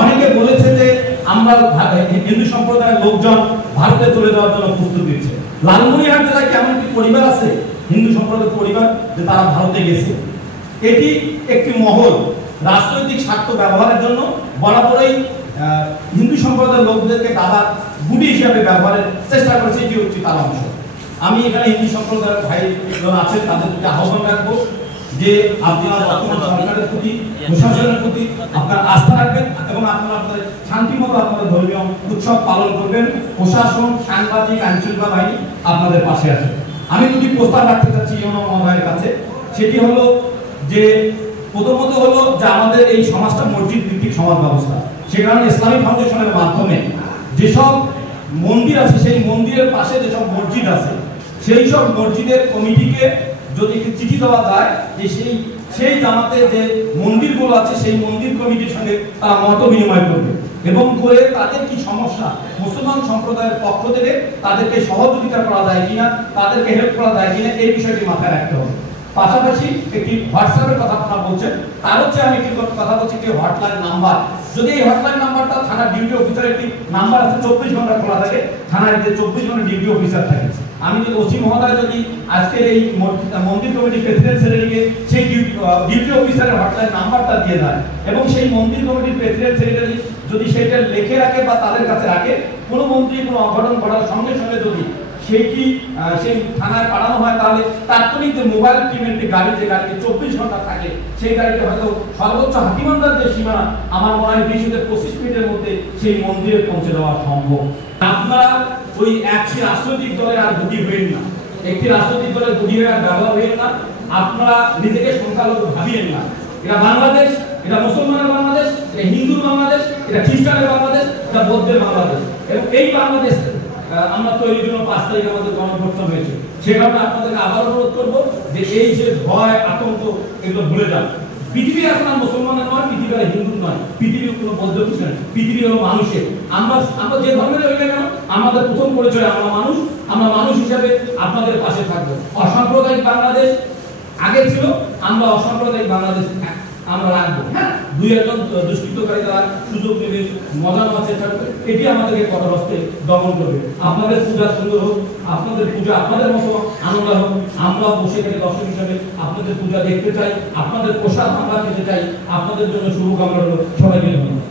অনেকে বলেছে যে আমরা হিন্দু সম্প্রদায়ের লোকজন ভারতে চলে যাওয়ার জন্য প্রস্তুতি নিচ্ছে। লালমনিরহাট জেলায় কেমন কি পরিবার আছে হিন্দু সম্প্রদায়ের পরিবার যে তারা ভারতে গেছে। এটি একটি মহল রাজনৈতিক স্বার্থ ব্যবহারের জন্য বরাবরই হিন্দু সম্প্রদায়ের লোকদেরকে দাদা গুটি হিসাবে ব্যবহারের চেষ্টা করেছে, এটি হচ্ছে তার অংশ। আমি এখানে হিন্দু সম্প্রদায়ের ভাই যারা আছেন তাদের প্রতি আহ্বান রাখবো যে আপনারা বর্তমান সরকারের প্রতি, প্রশাসনের প্রতি আপনারা আস্থা রাখবেন এবং আপনারা আপনাদের শান্তিমতো আপনাদের ধর্মীয় উৎসব পালন করবেন। প্রশাসন, সাংবাদিক, আইনশৃঙ্খলা বাহিনী আপনাদের পাশে আছে। আমি দুটি প্রস্তাব রাখতে চাচ্ছি ইউনো মহোদয়ের কাছে। সেটি হলো যে প্রথমত হলো যে আমাদের এই সমাজটা মসজিদ ভিত্তিক সমাজ ব্যবস্থা, সে কারণে ইসলামিক ফাউন্ডেশনের মাধ্যমে যেসব মন্দির আছে সেই মন্দিরের পাশে যেসব মসজিদ আছে সেই সব মসজিদের কমিটিকে যদি একটি চিঠি দেওয়া যায় যে সেই জামাতে যে মন্দিরগুলো আছে সেই মন্দির কমিটির সঙ্গে তারা মত বিনিময় করবে এবং করে তাদের কি সমস্যা মুসলমান সম্প্রদায়ের পক্ষ থেকে তাদেরকে সহযোগিতা করা যায় কিনা, তাদেরকে হেল্প করা যায় কিনা, এই বিষয়টি মাথায় রাখতে হবে। পাশাপাশি একটি হোয়াটসঅ্যাপের কথা আপনারা বলছেন, তার হচ্ছে আমি একটি কথা বলছি একটি হটলাইন নাম্বার। যদি এই হটলাইন নাম্বারটা থানার ডিউটি অফিসারের একটি নাম্বার আছে, 24 ঘন্টা খোলা থাকে, থানার যে 24 ঘন্টা ডিউটি অফিসার থাকে। আমি যদি ওসি মহোদয় যদি আজকের এই মন্দির কমিটি প্রেসিডেন্ট সেক্রেটারিকে সেই ডিউটি অফিসারের হটলাইন নাম্বারটা দিয়ে দেয় এবং সেই মন্দির কমিটির প্রেসিডেন্ট সেক্রেটারি যদি সেটা লিখে রাখে বা তাদের কাছে রাখে, কোনো মন্ত্রী কোনো অঘটন ঘটার সঙ্গে সঙ্গে যদি সেইটি সেই থানায় পাঠানো হয় তাহলে তাৎক্ষণিক যে মোবাইল পেমেন্ট গাড়ি, যে গাড়িতে 24 ঘন্টা থাকে সেই গাড়িতে হয়তো সর্বোচ্চ হাতিবান্ধার যে সীমানা আমার মনে হয় 20 থেকে 25 মিনিটের মধ্যে সেই মন্দিরে পৌঁছে দেওয়া সম্ভব। আপনারা ওই একটি রাজনৈতিক দলের আর গুটি হবেন না, একটি রাজনৈতিক দলের গুটি হয়ে আর ব্যবহার হবেন না। আপনারা নিজেকে সংখ্যালঘু ভাবিয়েন না। এটা বাংলাদেশ, এটা মুসলমানের বাংলাদেশ, এটা হিন্দুর বাংলাদেশ, এটা খ্রিস্টানের বাংলাদেশ, এটা বৌদ্ধের বাংলাদেশ। এবং এই বাংলাদেশ আমরা তৈরির জন্য 5 তারিখে আমাদের গণভোট হয়েছে। সে কারণে আপনাদেরকে আবার অনুরোধ করবো যে এই যে ভয়, আতঙ্ক, এগুলো ভুলে যান। পৃথিবী এখন আর মুসলমানের নয়, পৃথিবী আর হিন্দুর নয়, পৃথিবীর কোনো বৌদ্ধ কিছু নয়, পৃথিবী হলো মানুষের। আমরা যে ধর্মের হইলে কেন আমাদের প্রথম পরিচয় আমরা মানুষ। আমরা মানুষ হিসাবে আপনাদের পাশে থাকবো। অসাম্প্রদায়িক বাংলাদেশ আগে ছিল, আমরা অসাম্প্রদায়িক বাংলাদেশ আমরা রাখবো। হ্যাঁ, দুই একজন দুষ্কৃতকারী তারা সুযোগ নেবে, মজা নেওয়ার চেষ্টা করবে, এটি আমাদেরকে কঠোরহস্তে দমন করবে। আপনাদের পূজা সুন্দর হোক, আপনাদের পূজা আপনাদের মতো আনন্দ হোক। আমরা বসে থেকে দর্শক হিসাবে আপনাদের পূজা দেখতে চাই, আপনাদের প্রসাদ আমরা খেতে চাই। আপনাদের জন্য শুভকামনা রইল। সবাইকে ধন্যবাদ।